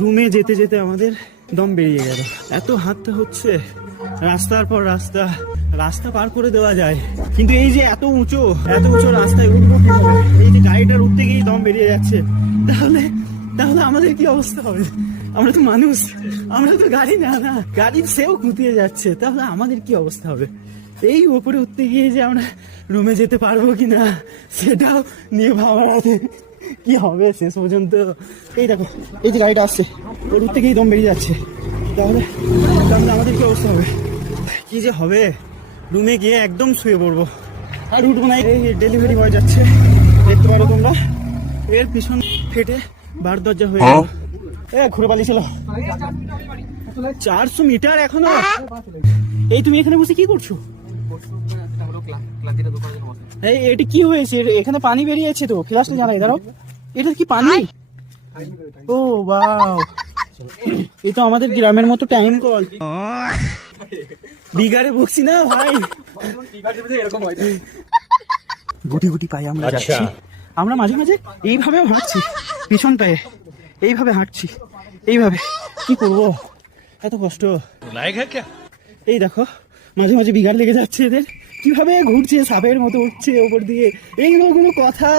রুমে যেতে যেতে আমাদের দম বেরিয়ে গেল, এত হাঁটতে হচ্ছে, রাস্তার পর রাস্তা, রাস্তা পার করে দেওয়া যায়, কিন্তু এই যে এত উঁচু রাস্তায় উঠবো কিভাবে? এই যে গাড়িটার উঠতে গিয়েই দম বেরিয়ে যাচ্ছে, তাহলে তাহলে আমাদের কি অবস্থা হবে? আমরা তো মানুষ, আমরা তো গাড়ি না, গাড়ির সেও খুঁটিয়ে যাচ্ছে, তাহলে আমাদের কি অবস্থা হবে? এই উপরে উঠতে গিয়ে যে আমরা রুমে যেতে পারবো কিনা সেটাও নিয়ে ভাবার আছে, কি হবে শেষ পর্যন্ত। এই দেখো, এই যে গাড়িটা আসছে, ওর উঠতে গিয়েই দম বেরিয়ে যাচ্ছে, তাহলে আমাদের কি অবস্থা হবে? কি যে হবে, রুমে গিয়ে একদম শুয়ে পড়বো, আর উঠবো না। এই ডেলিভারি বয় যাচ্ছে, দেখতে পারো তোমরা, এর পিছন ফেটে বার দরজা হয়ে গেল। ঘুরে পালিয়েছিল 400 মিটার এখনো। এই তুমি এখানে বসে কি করছো? এই এটা কি হয়েছে? এখানে পানি বেরিয়েছে তো, ফ্লাশটা জানাই, দাঁড়াও, এটা কি পানি? ও বাও, এই তো আমাদের গ্রামের মতো টাইম কল। বিগারে বকছি না ভাই, গুটি গুটি পায়ে আমরা যাচ্ছি। আমরা মাঝে মাঝে এইভাবে হাঁটছি, পিছন পায়ে এইভাবে হাঁটছি, এইভাবে। কি করবো, এত কষ্ট। এই দেখো, মাঝে মাঝে বিগার লেগে যাচ্ছে এদের, কিভাবে ঘুরছে, সাপের মতো উঠছে ওপর দিয়ে, এইগুলো কোনো কথা?